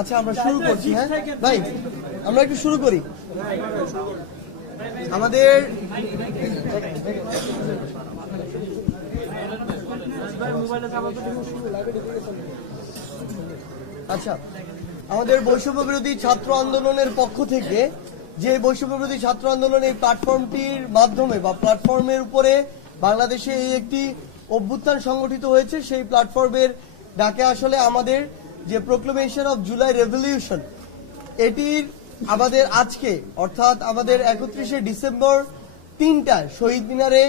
আচ্ছা আমরা শুরু করছি। হ্যাঁ ভাই, আমরা একটু শুরু করি। আমাদের আচ্ছা, আমাদের বৈষম্য বিরোধী ছাত্র আন্দোলনের পক্ষ থেকে যে বৈষম্য বিরোধী ছাত্র আন্দোলন এই প্ল্যাটফর্মটির মাধ্যমে বা প্ল্যাটফর্মের উপরে বাংলাদেশে এই একটি অভ্যুত্থান সংগঠিত হয়েছে, সেই প্ল্যাটফর্মের ডাকে আসলে আমাদের যে প্রোক্লেমেশন অফ জুলাই রেভলিউশন, এটির আমাদের আজকে অর্থাৎ আমাদের 31শে ডিসেম্বর 3টায় শহীদ মিনারে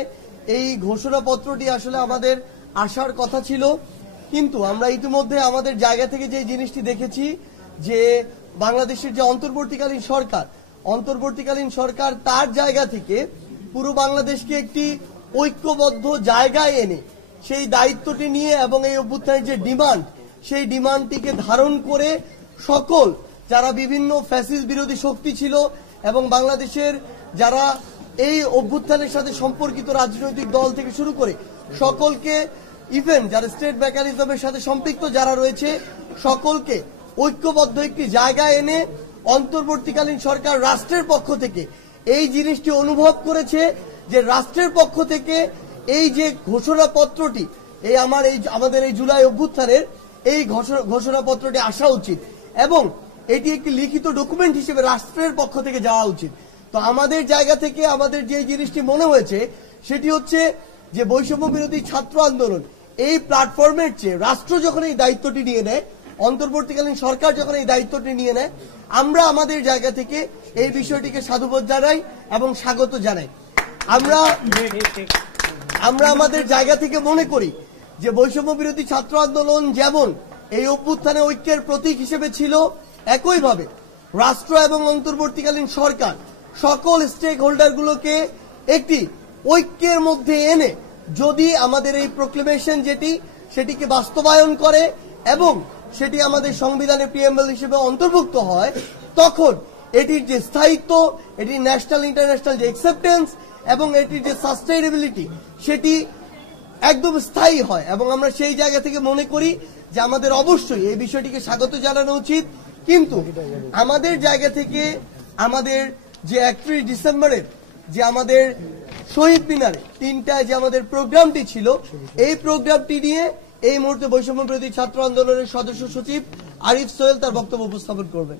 এই ঘোষণাপত্রটি আসলে আমাদের আসার কথা ছিল। কিন্তু আমরা ইতিমধ্যে আমাদের জায়গা থেকে যে জিনিসটি দেখেছি যে বাংলাদেশের যে অন্তর্বর্তীকালীন সরকার তার জায়গা থেকে পুরো বাংলাদেশকে একটি ঐক্যবদ্ধ জায়গায় এনে সেই দায়িত্বটি নিয়ে এবং এই অভ্যুত্থানের যে ডিমান্ড, সেই ডিমান্ডটিকে ধারণ করে সকল যারা বিভিন্ন ফ্যাসিস্ট বিরোধী শক্তি ছিল এবং বাংলাদেশের যারা এই অভ্যুত্থানের সাথে সম্পর্কিত রাজনৈতিক দল থেকে শুরু করে সকলকে, ইভেন যারা স্টেট মেকানিজমের সাথে সম্পৃক্ত যারা রয়েছে, সকলকে ঐক্যবদ্ধ একটি জায়গায় এনে অন্তর্বর্তীকালীন সরকার রাষ্ট্রের পক্ষ থেকে এই জিনিসটি অনুভব করেছে যে রাষ্ট্রের পক্ষ থেকে এই যে ঘোষণাপত্রটি, আমাদের এই জুলাই অভ্যুত্থানের এই ঘোষণাপত্রটি আসা উচিত এবং এটি একটি লিখিত ডকুমেন্ট হিসেবে রাষ্ট্রের পক্ষ থেকে যাওয়া উচিত। তো আমাদের জায়গা থেকে আমাদের যে জিনিসটি মনে হয়েছে সেটি হচ্ছে যে বৈষম্য বিরোধী ছাত্র আন্দোলন এই প্ল্যাটফর্মের চেয়ে রাষ্ট্র যখন এই দায়িত্বটি নিয়ে নেয়, অন্তর্বর্তীকালীন সরকার যখন এই দায়িত্বটি নিয়ে নেয়, আমরা আমাদের জায়গা থেকে এই বিষয়টিকে সাধুবাদ জানাই এবং স্বাগত জানাই। আমরা আমাদের জায়গা থেকে মনে করি যে বৈষম্য বিরোধী ছাত্র আন্দোলন যেমন এই অভ্যুত্থানে ঐক্যের প্রতীক হিসেবে ছিল, একইভাবে রাষ্ট্র এবং অন্তর্বর্তীকালীন সরকার সকল স্টেক হোল্ডারগুলোকে একটি ঐক্যের মধ্যে এনে যদি আমাদের এই প্রোক্লেমেশন সেটিকে বাস্তবায়ন করে এবং সেটি আমাদের সংবিধানে প্রিএম্বল হিসেবে অন্তর্ভুক্ত হয়, তখন এটির যে স্থায়িত্ব, এটির ন্যাশনাল ইন্টারন্যাশনাল যে অ্যাকসেপ্টেন্স এবং এটির যে সাস্টেইনেবিলিটি সেটি একদম স্থায়ী হয়। এবং আমরা সেই জায়গা থেকে মনে করি যে আমাদের অবশ্যই এই বিষয়টিকে স্বাগত জানানো উচিত। কিন্তু আমাদের জায়গা থেকে আমাদের যে 31 ডিসেম্বরের যে আমাদের শহীদ মিনারে 3টায় যে আমাদের প্রোগ্রামটি ছিল, এই প্রোগ্রামটি নিয়ে এই মুহূর্তে বৈষম্য বিরোধী ছাত্র আন্দোলনের সদস্য সচিব আরিফ সোহেল তার বক্তব্য উপস্থাপন করবেন।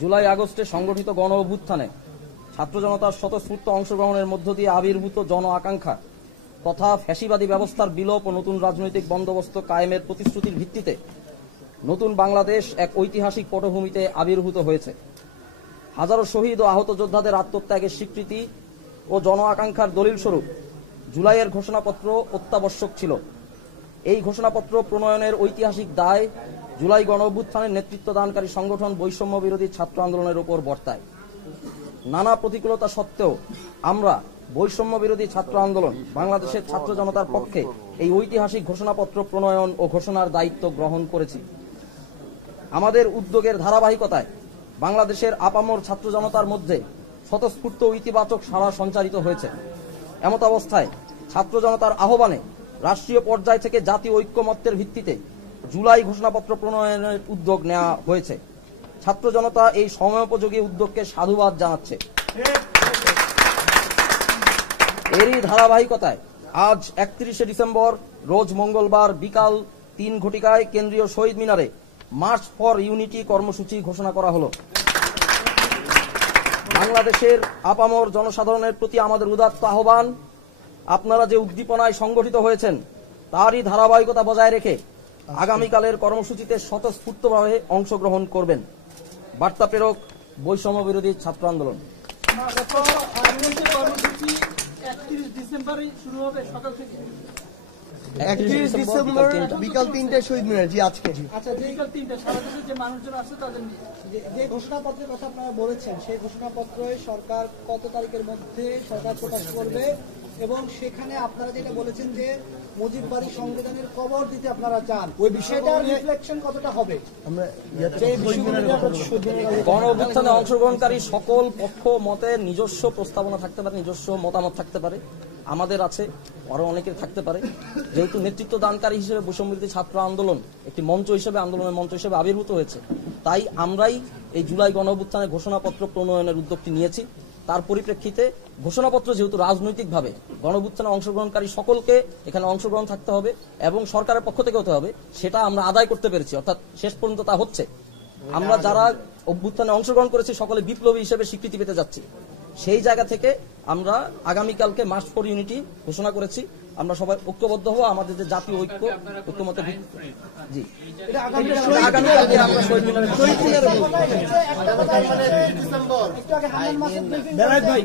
জুলাই আগস্টে সংগঠিত গণ অভ্যুত্থানে ছাত্র জনতার স্বতঃস্ফূর্ত অংশগ্রহণের মধ্য দিয়ে আবির্ভূত জন আকাঙ্ক্ষা তথা ফ্যাসিবাদী ব্যবস্থার বিলোপ ও নতুন রাজনৈতিক বন্দোবস্ত কায়েমের প্রতিশ্রুতির ভিত্তিতে নতুন বাংলাদেশ এক ঐতিহাসিক পটভূমিতে আবির্ভূত হয়েছে। হাজারো শহীদ ও আহত যোদ্ধাদের আত্মত্যাগের স্বীকৃতি ও জন আকাঙ্ক্ষার দলিল স্বরূপ জুলাইয়ের ঘোষণাপত্র অত্যাবশ্যক ছিল। এই ঘোষণাপত্র প্রণয়নের ঐতিহাসিক দায় জুলাই গণ অভ্যুত্থানের নেতৃত্ব দানকারী সংগঠন বৈষম্য বিরোধী ছাত্র আন্দোলনের উপর বর্তায়। নানা প্রতিকূলতা সত্ত্বেও আমরা বৈষম্য বিরোধী ছাত্র আন্দোলন বাংলাদেশের ছাত্র জনতার পক্ষে এই ঐতিহাসিক ঘোষণাপত্র প্রণয়ন ও ঘোষণার দায়িত্ব গ্রহণ করেছি। আমাদের উদ্যোগের ধারাবাহিকতায় বাংলাদেশের আপামর ছাত্র জনতার মধ্যে স্বতঃস্ফূর্ত ইতিবাচক সাড়া সঞ্চারিত হয়েছে। এমত অবস্থায় ছাত্র জনতার আহ্বানে রাষ্ট্রীয় পর্যায় থেকে জাতীয় ঐক্যমত্যের ভিত্তিতে জুলাই ঘোষণাপত্র প্রণয়নের উদ্যোগ নেওয়া হয়েছে। ছাত্র জনতা এই সময়োপযোগী উদ্যোগকে সাধুবাদ জানাচ্ছে। এরই ধারাবাহিকতায় আজ 31শে ডিসেম্বর রোজ মঙ্গলবার বিকাল 3 ঘটিকায় কেন্দ্রীয় শহীদ মিনারে মার্চ ফর ইউনিটি কর্মসূচি ঘোষণা করা হলো। বাংলাদেশের আপামর জনসাধারণের প্রতি আমাদের উদাত্ত আহ্বান, আপনারা যে উদ্দীপনায় সংগঠিত হয়েছেন তারই ধারাবাহিকতা বজায় রেখে আগামীকালের কর্মসূচিতে স্বতঃস্ফূর্তভাবে অংশগ্রহণ করবেন। বার্তা প্রেরক বৈষম্য বিরোধী ছাত্র আন্দোলন। 31 ডিসেম্বরে শুরু হবে সকাল থেকে। 31 ডিসেম্বর বিকাল 3টায় শহীদ মিনার। জি আজকে। আচ্ছা, বিকাল 3টায় সারা দেশের যে মানুষজন আছে তাদের যে ঘোষণাপত্রের কথা আপনারা বলেছেন, সেই ঘোষণাপত্রে সরকার কত তারিখের মধ্যে সরকার প্রকাশ করবে এবং সেখানে আপনারা যেটা বলেছেন যে মুজিব বাড়ি সংবিধানের কবর দিতে আপনারা চান, ওই বিষয়টার রিফ্লেকশন কতটা হবে? আমরা গণ অভ্যুত্থানে অংশগ্রহণকারী সকল পক্ষ মতে নিজস্ব প্রস্তাবনা থাকতে পারে, নিজস্ব মতামত থাকতে পারে। আমাদের আছে, আরো অনেকের থাকতে পারে। যেহেতু নেতৃত্ব দানকারী হিসেবে বৈষম্যবিরোধী ছাত্র আন্দোলন একটি মঞ্চ হিসেবে, আন্দোলনের মঞ্চ হিসেবে আবির্ভূত হয়েছে, তাই আমরাই এই জুলাই গণঅভ্যুত্থানের ঘোষণাপত্র প্রণয়নের উদ্যোগটি নিয়েছি। তার পরিপ্রেক্ষিতে ঘোষণাপত্র যেহেতু রাজনৈতিকভাবে গণঅভ্যুত্থানে অংশগ্রহণকারী সকলকে এখানে অংশগ্রহণ থাকতে হবে এবং সরকারের পক্ষ থেকে হতে হবে, সেটা আমরা আদায় করতে পেরেছি, অর্থাৎ শেষ পর্যন্ত তা হচ্ছে। আমরা যারা অভ্যুত্থানে অংশগ্রহণ করেছি সকলে বিপ্লবী হিসেবে স্বীকৃতি পেতে যাচ্ছি। সেই জায়গা থেকে আমরা আগামীকালকে মার্চ ফর ইউনিটি ঘোষণা করেছি। আমরা সবাই ঐক্যবদ্ধ হব, আমাদের যে জাতীয় ঐক্যমতে জি আগামীকালকে আমরা শহীদ মিনারে বেলায়েত ভাই,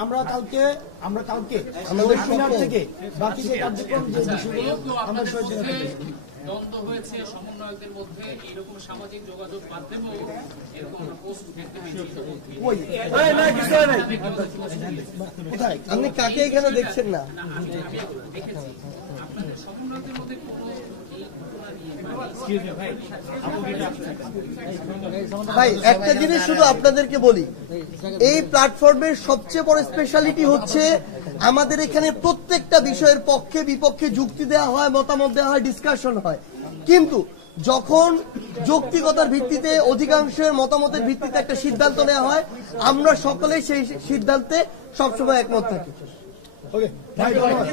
আমরা কালকে শহীদ মিনার থেকে বাকি যে কার্যক্রম, যে বিষয়গুলো আমরা শহীদ মিনার থেকে দ্বন্দ্ব হয়েছে সমন্বয়কদের মধ্যে, এরকম সামাজিক যোগাযোগ মাধ্যমেও এরকম পোস্ট দেখতে আপনি কাকে এখানে দেখছেন না? দেখেছি আপনাদের সমন্বয়কদের মধ্যে কোনো ভাই একটা জিনিস শুধু আপনাদেরকে বলি, এই প্ল্যাটফর্মের সবচেয়ে বড় স্পেশালিটি হচ্ছে আমাদের এখানে প্রত্যেকটা বিষয়ের পক্ষে বিপক্ষে যুক্তি দেওয়া হয়, মতামত দেওয়া হয়, ডিসকাশন হয়। কিন্তু যখন যৌক্তিকতার ভিত্তিতে অধিকাংশের মতামতের ভিত্তিতে একটা সিদ্ধান্ত নেওয়া হয়, আমরা সকলে সেই সিদ্ধান্তে সবসময় একমত থাকি। ওকে ভাই, ধন্যবাদ।